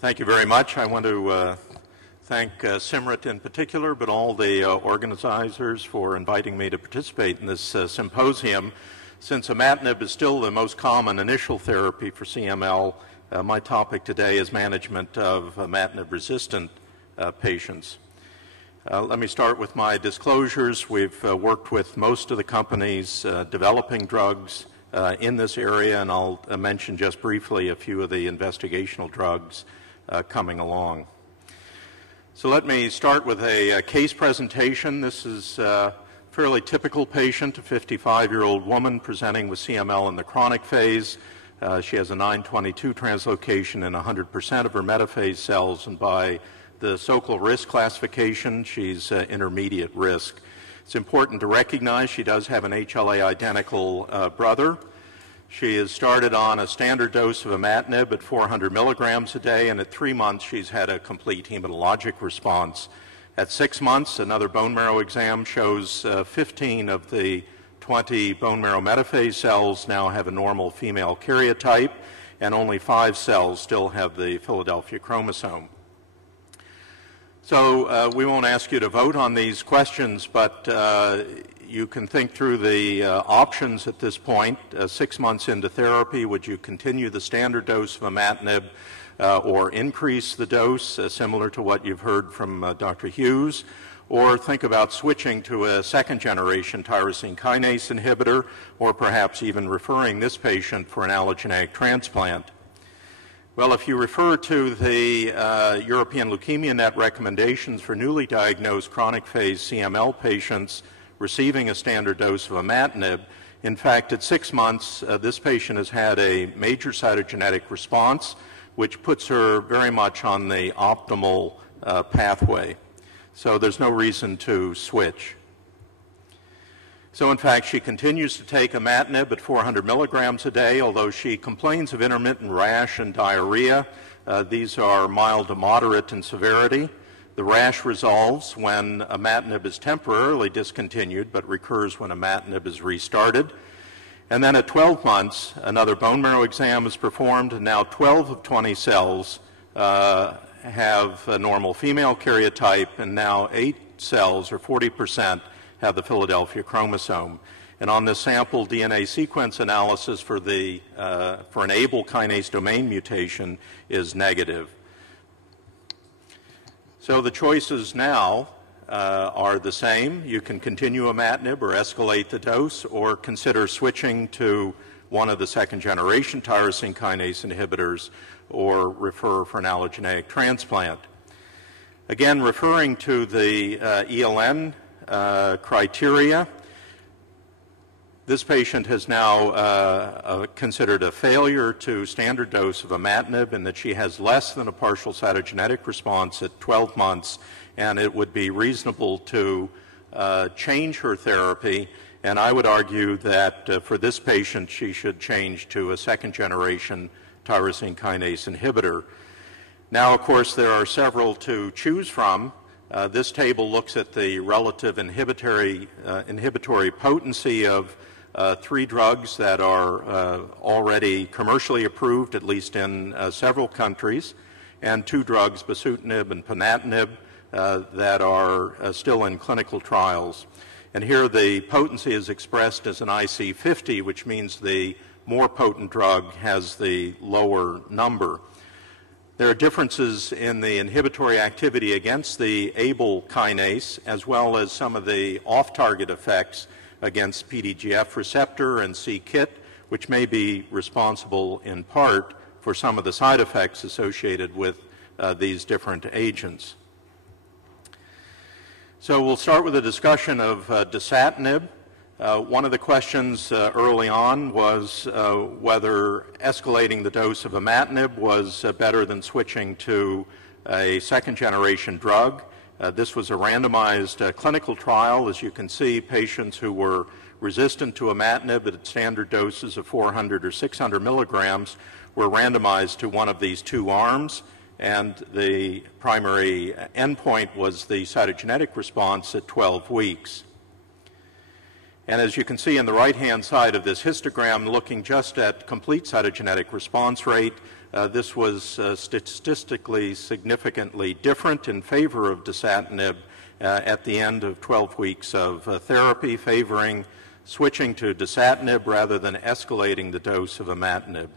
Thank you very much. I want to thank Simrit in particular, but all the organizers for inviting me to participate in this symposium. Since imatinib is still the most common initial therapy for CML, my topic today is management of imatinib-resistant patients. Let me start with my disclosures. We've worked with most of the companies developing drugs in this area, and I'll mention just briefly a few of the investigational drugs coming along. So let me start with a case presentation. This is a fairly typical patient, a 55-year-old woman presenting with CML in the chronic phase. She has a 922 translocation in 100% of her metaphase cells, and by the Sokal risk classification, she's intermediate risk. It's important to recognize she does have an HLA identical brother. She has started on a standard dose of imatinib at 400 milligrams a day, and at 3 months she's had a complete hematologic response. At 6 months, another bone marrow exam shows 15 of the 20 bone marrow metaphase cells now have a normal female karyotype, and only 5 cells still have the Philadelphia chromosome. So we won't ask you to vote on these questions, but you can think through the options at this point. 6 months into therapy, would you continue the standard dose of imatinib or increase the dose, similar to what you've heard from Dr. Hughes, or think about switching to a second-generation tyrosine kinase inhibitor, or perhaps even referring this patient for an allogeneic transplant? Well, if you refer to the European Leukemia Net recommendations for newly diagnosed chronic phase CML patients receiving a standard dose of imatinib, in fact, at 6 months, this patient has had a major cytogenetic response, which puts her very much on the optimal pathway. So there's no reason to switch. So in fact, she continues to take imatinib at 400 milligrams a day, although she complains of intermittent rash and diarrhea. These are mild to moderate in severity. The rash resolves when imatinib is temporarily discontinued, but recurs when imatinib is restarted. And then at 12 months, another bone marrow exam is performed, and now 12 of 20 cells have a normal female karyotype, and now 8 cells, or 40%, have the Philadelphia chromosome. And on this sample DNA sequence analysis for an ABL kinase domain mutation is negative. So the choices now are the same. You can continue imatinib or escalate the dose, or consider switching to one of the second-generation tyrosine kinase inhibitors, or refer for an allogeneic transplant. Again, referring to the ELN criteria, this patient has now considered a failure to standard dose of imatinib, in that she has less than a partial cytogenetic response at 12 months, and it would be reasonable to change her therapy. And I would argue that for this patient, she should change to a second-generation tyrosine kinase inhibitor. Now, of course, there are several to choose from. This table looks at the relative inhibitory potency of 3 drugs that are already commercially approved, at least in several countries, and 2 drugs, bosutinib and ponatinib, that are still in clinical trials. And here the potency is expressed as an IC50, which means the more potent drug has the lower number. There are differences in the inhibitory activity against the ABL kinase, as well as some of the off-target effects against PDGF receptor and c-KIT, which may be responsible in part for some of the side effects associated with these different agents. So we'll start with a discussion of dasatinib. One of the questions early on was whether escalating the dose of imatinib was better than switching to a second-generation drug. This was a randomized clinical trial. As you can see, patients who were resistant to imatinib at standard doses of 400 or 600 milligrams were randomized to one of these 2 arms, and the primary endpoint was the cytogenetic response at 12 weeks. And as you can see on the right-hand side of this histogram, looking just at complete cytogenetic response rate, this was statistically significantly different in favor of dasatinib at the end of 12 weeks of therapy, favoring switching to dasatinib rather than escalating the dose of imatinib.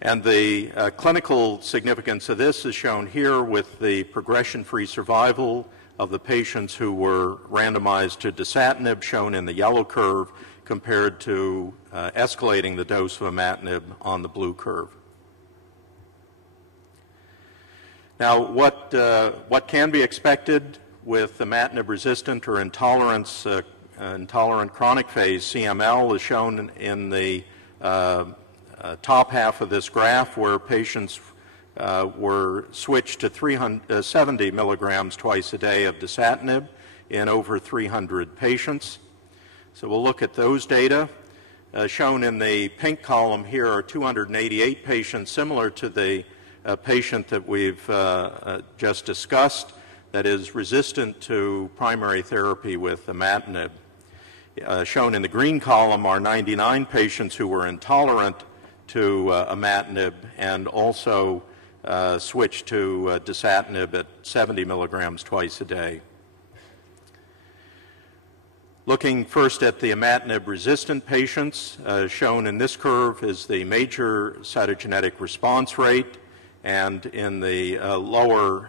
And the clinical significance of this is shown here with the progression-free survival of the patients who were randomized to dasatinib, shown in the yellow curve, compared to escalating the dose of imatinib on the blue curve. Now, what can be expected with imatinib-resistant or intolerant chronic phase CML is shown in the top half of this graph, where patients were switched to 70 milligrams twice a day of dasatinib in over 300 patients. So we'll look at those data. Shown in the pink column here are 288 patients, similar to the patient that we've just discussed, that is resistant to primary therapy with imatinib. Shown in the green column are 99 patients who were intolerant to imatinib and also switched to dasatinib at 70 milligrams twice a day. Looking first at the imatinib-resistant patients, shown in this curve is the major cytogenetic response rate, and in the lower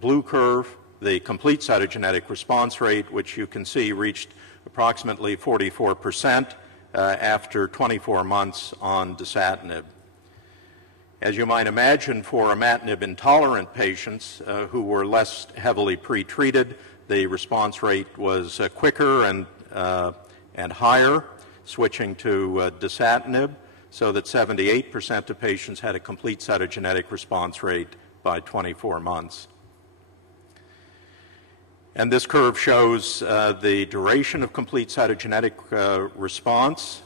blue curve, the complete cytogenetic response rate, which you can see reached approximately 44% after 24 months on dasatinib. As you might imagine, for imatinib-intolerant patients who were less heavily pretreated, the response rate was quicker and higher, switching to dasatinib, so that 78% of patients had a complete cytogenetic response rate by 24 months. And this curve shows the duration of complete cytogenetic response.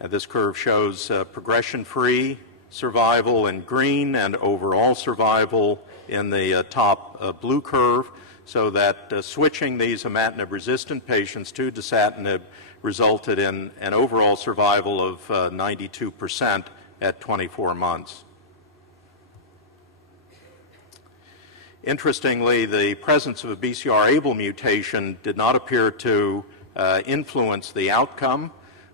This curve shows progression-free survival in green and overall survival in the top blue curve, so that switching these imatinib-resistant patients to dasatinib resulted in an overall survival of 92% at 24 months. Interestingly, the presence of a BCR-ABL mutation did not appear to influence the outcome,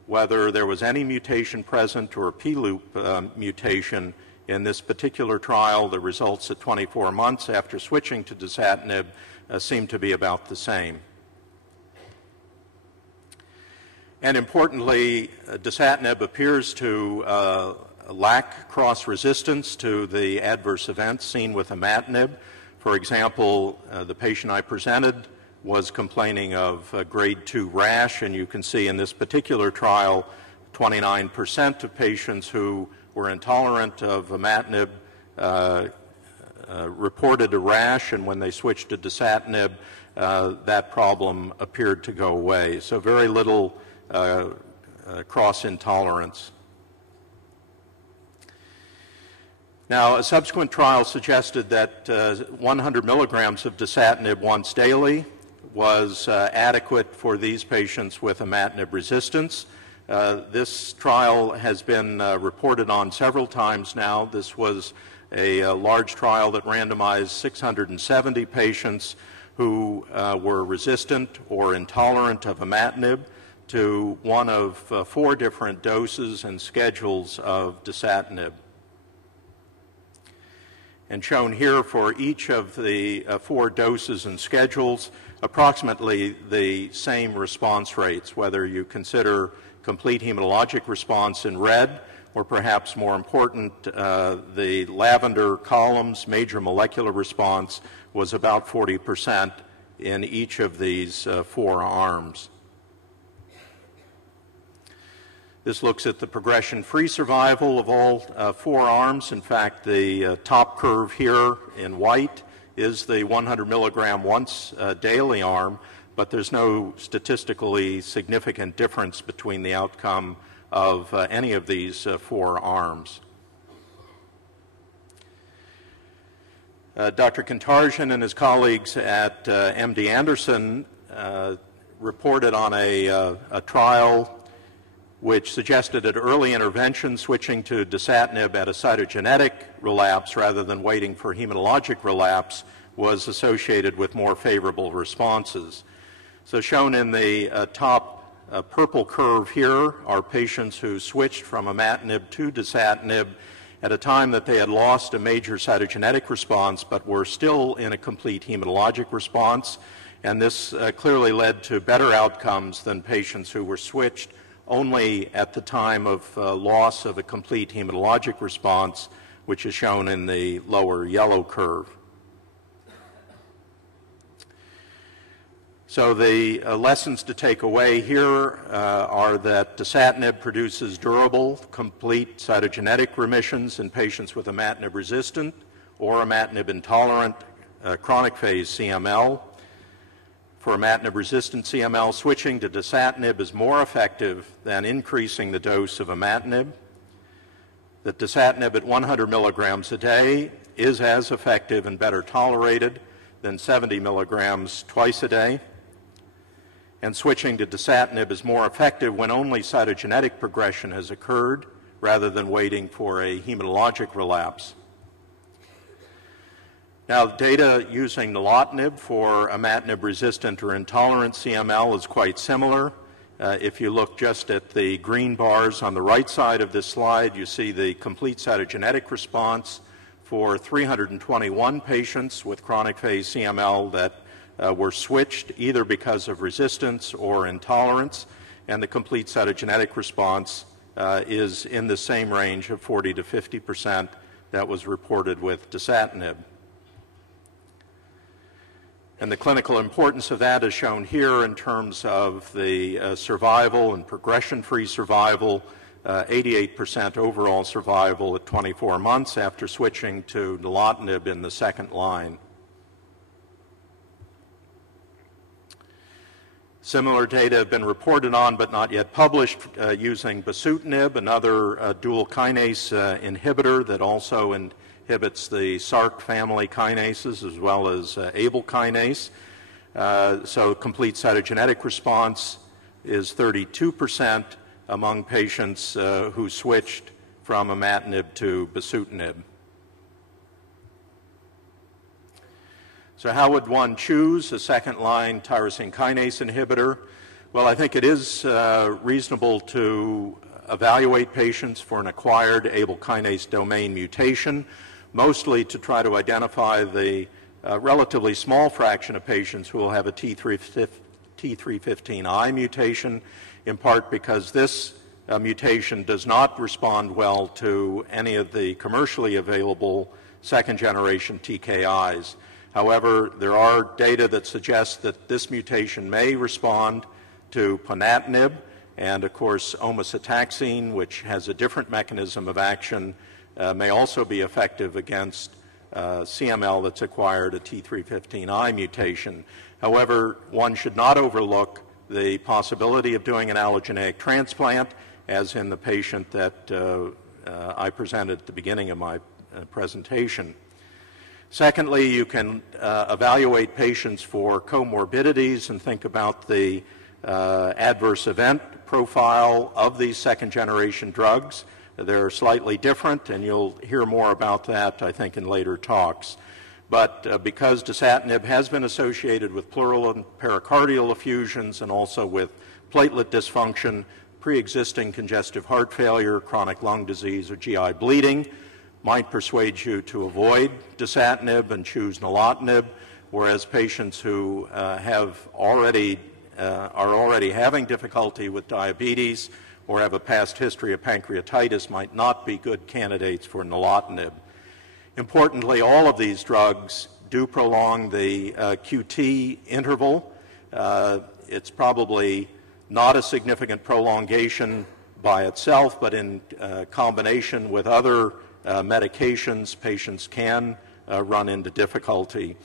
whether there was any mutation present or a P-loop mutation. In this particular trial, the results at 24 months after switching to dasatinib seem to be about the same. And importantly, dasatinib appears to lack cross-resistance to the adverse events seen with imatinib. For example, the patient I presented was complaining of grade 2 rash, and you can see in this particular trial 29% of patients who were intolerant of imatinib reported a rash, and when they switched to dasatinib, that problem appeared to go away. So very little cross-intolerance. Now, a subsequent trial suggested that 100 milligrams of dasatinib once daily was adequate for these patients with imatinib resistance. This trial has been reported on several times now. This was a large trial that randomized 670 patients who were resistant or intolerant of imatinib to one of 4 different doses and schedules of dasatinib. And shown here for each of the 4 doses and schedules, approximately the same response rates, whether you consider complete hematologic response in red, or perhaps more important, the lavender columns, major molecular response, was about 40% in each of these 4 arms. This looks at the progression-free survival of all 4 arms. In fact, the top curve here in white is the 100 milligram once daily arm, but there's no statistically significant difference between the outcome of any of these 4 arms. Dr. Kantarjian and his colleagues at MD Anderson reported on a trial which suggested that early intervention, switching to dasatinib at a cytogenetic relapse rather than waiting for hematologic relapse, was associated with more favorable responses. So shown in the top purple curve here are patients who switched from imatinib to dasatinib at a time that they had lost a major cytogenetic response but were still in a complete hematologic response. And this clearly led to better outcomes than patients who were switched only at the time of loss of a complete hematologic response, which is shown in the lower yellow curve. So the lessons to take away here are that dasatinib produces durable, complete cytogenetic remissions in patients with imatinib-resistant or imatinib-intolerant chronic phase CML. For imatinib-resistant CML, switching to dasatinib is more effective than increasing the dose of imatinib. That dasatinib at 100 milligrams a day is as effective and better tolerated than 70 milligrams twice a day. And switching to dasatinib is more effective when only cytogenetic progression has occurred rather than waiting for a hematologic relapse. Now, data using nilotinib for imatinib-resistant or intolerant CML is quite similar. If you look just at the green bars on the right side of this slide, you see the complete cytogenetic response for 321 patients with chronic phase CML that were switched either because of resistance or intolerance, and the complete cytogenetic response is in the same range of 40 to 50% that was reported with dasatinib. And the clinical importance of that is shown here in terms of the survival and progression-free survival, 88% overall survival at 24 months after switching to nilotinib in the second line. Similar data have been reported on but not yet published using bosutinib, another dual kinase inhibitor that also inhibits the SRC family kinases as well as Abl kinase. So complete cytogenetic response is 32% among patients who switched from imatinib to bosutinib. So how would one choose a second-line tyrosine kinase inhibitor? Well, I think it is reasonable to evaluate patients for an acquired Abl kinase domain mutation, mostly to try to identify the relatively small fraction of patients who will have a T315I mutation, in part because this mutation does not respond well to any of the commercially available second-generation TKIs. However, there are data that suggest that this mutation may respond to ponatinib, and of course omacitaxine, which has a different mechanism of action, may also be effective against CML that's acquired a T315I mutation. However, one should not overlook the possibility of doing an allogeneic transplant, as in the patient that I presented at the beginning of my presentation. Secondly, you can evaluate patients for comorbidities and think about the adverse event profile of these second-generation drugs. They're slightly different, and you'll hear more about that, I think, in later talks. But because dasatinib has been associated with pleural and pericardial effusions and also with platelet dysfunction, pre-existing congestive heart failure, chronic lung disease, or GI bleeding, might persuade you to avoid dasatinib and choose nilotinib, whereas patients who are already having difficulty with diabetes or have a past history of pancreatitis might not be good candidates for nilotinib. Importantly, all of these drugs do prolong the QT interval. It's probably not a significant prolongation by itself, but in combination with other medications, patients can run into difficulty.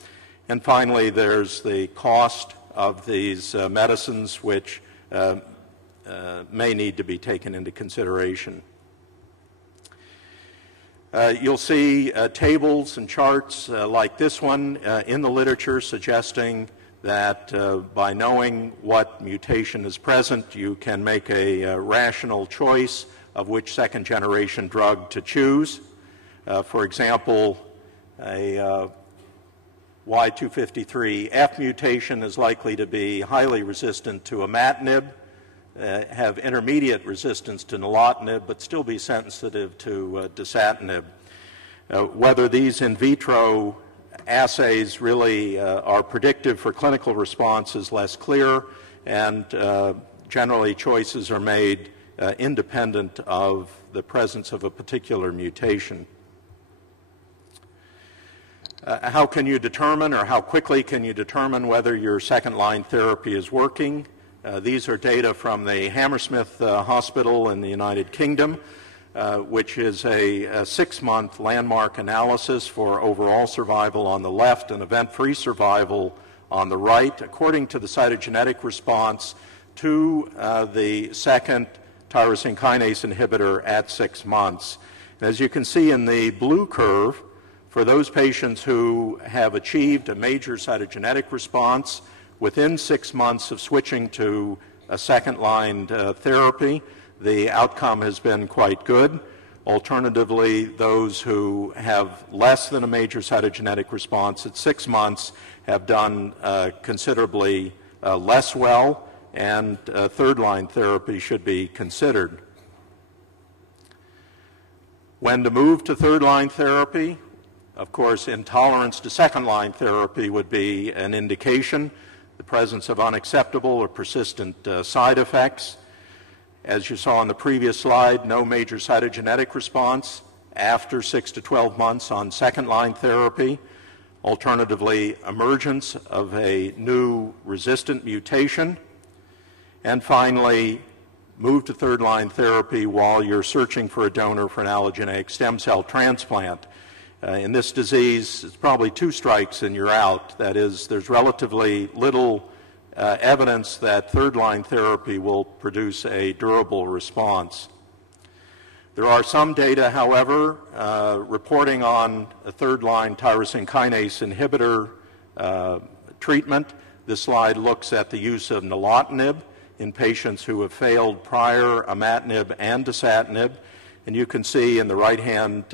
And finally, there's the cost of these medicines, which may need to be taken into consideration. You'll see tables and charts like this one in the literature suggesting that by knowing what mutation is present, you can make a rational choice of which second-generation drug to choose. For example, a Y253F mutation is likely to be highly resistant to imatinib, have intermediate resistance to nilotinib, but still be sensitive to dasatinib. Whether these in vitro assays really are predictive for clinical response is less clear, and generally choices are made independent of the presence of a particular mutation. How can you determine, or how quickly can you determine whether your second-line therapy is working? These are data from the Hammersmith Hospital in the United Kingdom, which is a 6-month landmark analysis for overall survival on the left and event-free survival on the right, according to the cytogenetic response to the second tyrosine kinase inhibitor at 6 months. And as you can see in the blue curve, for those patients who have achieved a major cytogenetic response within 6 months of switching to a second-line therapy, the outcome has been quite good. Alternatively, those who have less than a major cytogenetic response at 6 months have done considerably less well, and third-line therapy should be considered. When to move to third-line therapy, of course, intolerance to second-line therapy would be an indication, the presence of unacceptable or persistent side effects. As you saw on the previous slide, no major cytogenetic response after 6 to 12 months on second-line therapy. Alternatively, emergence of a new resistant mutation. And finally, move to third-line therapy while you're searching for a donor for an allogeneic stem cell transplant. In this disease, it's probably 2 strikes and you're out. That is, there's relatively little evidence that third-line therapy will produce a durable response. There are some data, however, reporting on a third-line tyrosine kinase inhibitor treatment. This slide looks at the use of nilotinib in patients who have failed prior imatinib and dasatinib. And you can see in the right-hand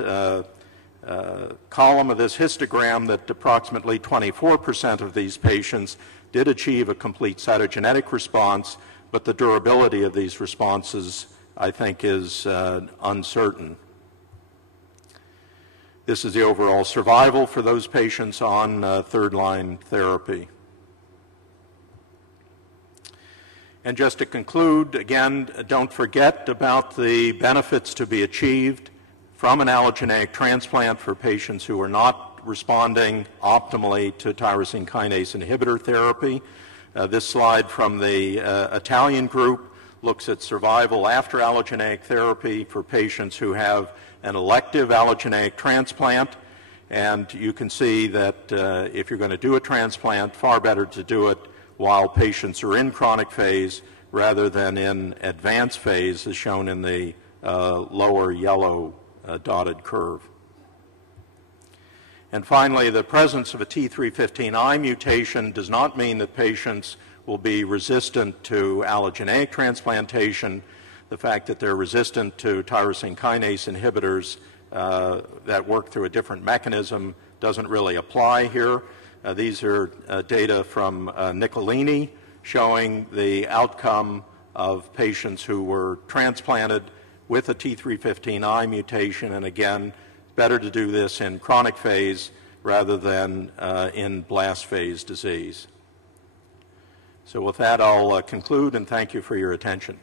column of this histogram that approximately 24% of these patients did achieve a complete cytogenetic response, but the durability of these responses, I think, is uncertain. This is the overall survival for those patients on third-line therapy. And just to conclude, again, don't forget about the benefits to be achieved from an allogeneic transplant for patients who are not responding optimally to tyrosine kinase inhibitor therapy. This slide from the Italian group looks at survival after allogeneic therapy for patients who have an elective allogeneic transplant. And you can see that if you're going to do a transplant, far better to do it while patients are in chronic phase rather than in advanced phase, as shown in the lower yellow dotted curve. And finally, the presence of a T315I mutation does not mean that patients will be resistant to allogeneic transplantation. The fact that they're resistant to tyrosine kinase inhibitors that work through a different mechanism doesn't really apply here. These are data from Nicolini showing the outcome of patients who were transplanted with a T315I mutation, and again, better to do this in chronic phase rather than in blast phase disease. So with that, I'll conclude, and thank you for your attention.